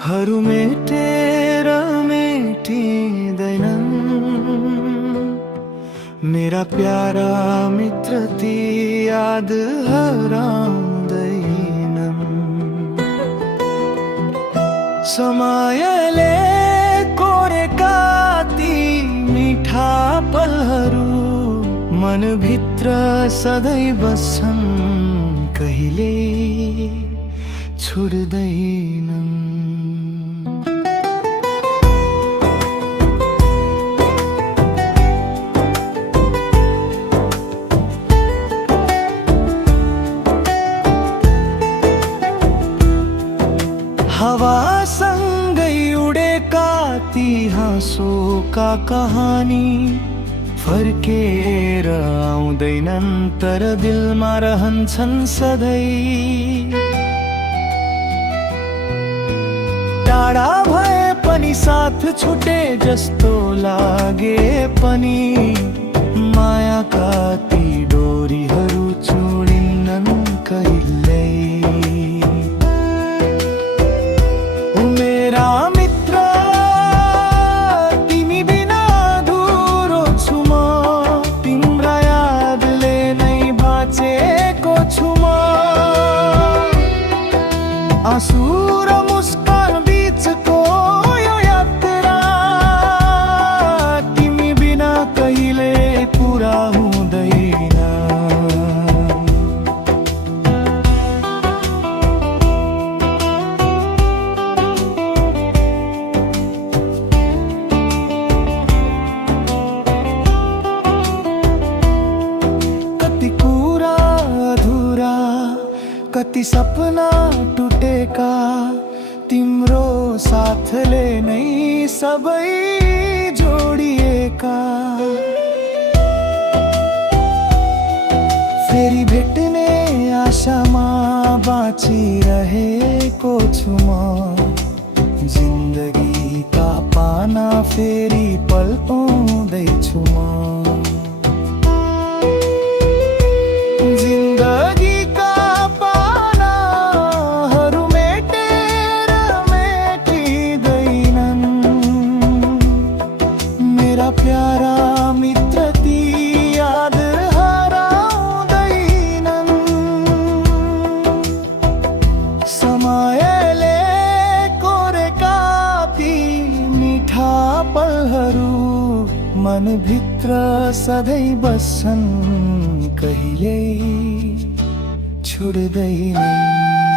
हरू मेटेर मेटिँदैनन् मेरा प्यारा मित्र ती याद हराउँदैनन्। समयले कोरेका ती मिठा पलहरू मनभित्र सधैँ बस्छन्, कहिले छुट्दैनन्। हावासँगै उडेका ती हाँसोका कहानी फर्केर आउँदैनन्, तर दिलमा रहन्छन् सधैँ। टाढा भए पनि साथ छुटे जस्तो लागे पनि मायाका ती डोरीहरू चुडिन्नन् कहिल्यै। मेरा मित्र तिमी बिना अधुरो छु म, तिम्रा यादले नै बाँचेको छु म। आँसु र मुस्कान बीचको यो यात्रा तिमी बिना कहिले पुरा हुँदैन। कति कुरा अधुरा, कति सपना टुटेका, तिम्रो साथले नै सबै जोडिएका। फेरि भेट्ने आशामा बाँचिरहेको छु म। जिन्दगीका पाना फेरि पल्टाउँदैछु म। जिन्दगीका पानाहरू मेटेर मेटिँदैनन् मेरा प्यारा मित्र ती याद हराउँदैनन्। समयले कोरेका ती मिठा पलहरू मनभित्र सधैँ बस्छन्, कहिल्यै छुट्दैनन्।